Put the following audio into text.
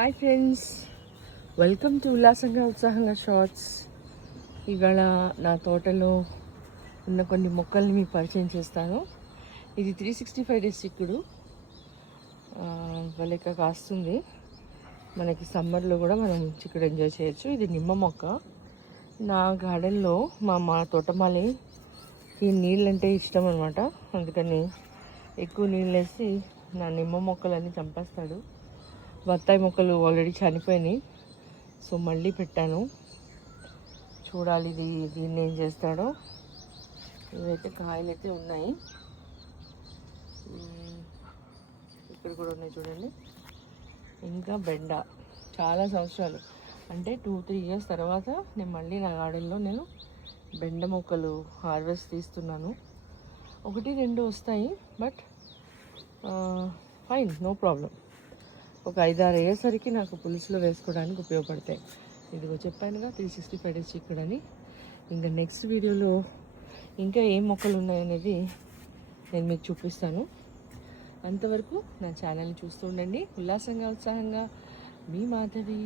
Hi friends, welcome to ఉల్లాసంగా ఉత్సాహంగా shorts. ఇవాళ నా తోటలో ఉన్న కొన్ని మొక్కల్ని మీకు పరిచయం చేస్తాను. ఇది 365 డేస్ చిక్కుడు వాళ్ళకి కాస్తుంది. మనకి సమ్మర్లో కూడా మనం చిక్కుడు ఎంజాయ్ చేయొచ్చు. ఇది నిమ్మ మొక్క. నా గార్డెన్లో మా తోటమాలికి నీళ్ళంటే ఇష్టం అనమాట. అందుకని ఎక్కువ నీళ్ళు వేసి నా నిమ్మ మొక్కలన్నీ చంపేస్తాడు. బత్తాయి మొక్కలు ఆల్రెడీ చనిపోయినాయి, సో మళ్ళీ పెట్టాను. చూడాలి దీన్ని ఏం చేస్తాడో. ఇవైతే కాయలు అయితే ఉన్నాయి, ఇక్కడ కూడా ఉన్నాయి చూడండి. ఇంకా బెండ చాలా సంవత్సరాలు అంటే 2-3 ఇయర్స్ తర్వాత నేను మళ్ళీ నా గార్డెన్లో బెండ మొక్కలు హార్వెస్ట్ తీస్తున్నాను. 1-2 వస్తాయి, బట్ ఫైన్, నో ప్రాబ్లం. ఒక 5-6 అయ్యేసరికి నాకు పులుసులో వేసుకోవడానికి ఉపయోగపడతాయి. ఇదిగో చెప్పానుగా 365 డేస్ చిక్కుడు అని. ఇంకా నెక్స్ట్ వీడియోలో ఇంకా ఏం మొక్కలు ఉన్నాయనేది నేను మీకు చూపిస్తాను. అంతవరకు నా ఛానల్ని చూస్తూ ఉండండి. ఉల్లాసంగా ఉత్సాహంగా మీ మాధవి.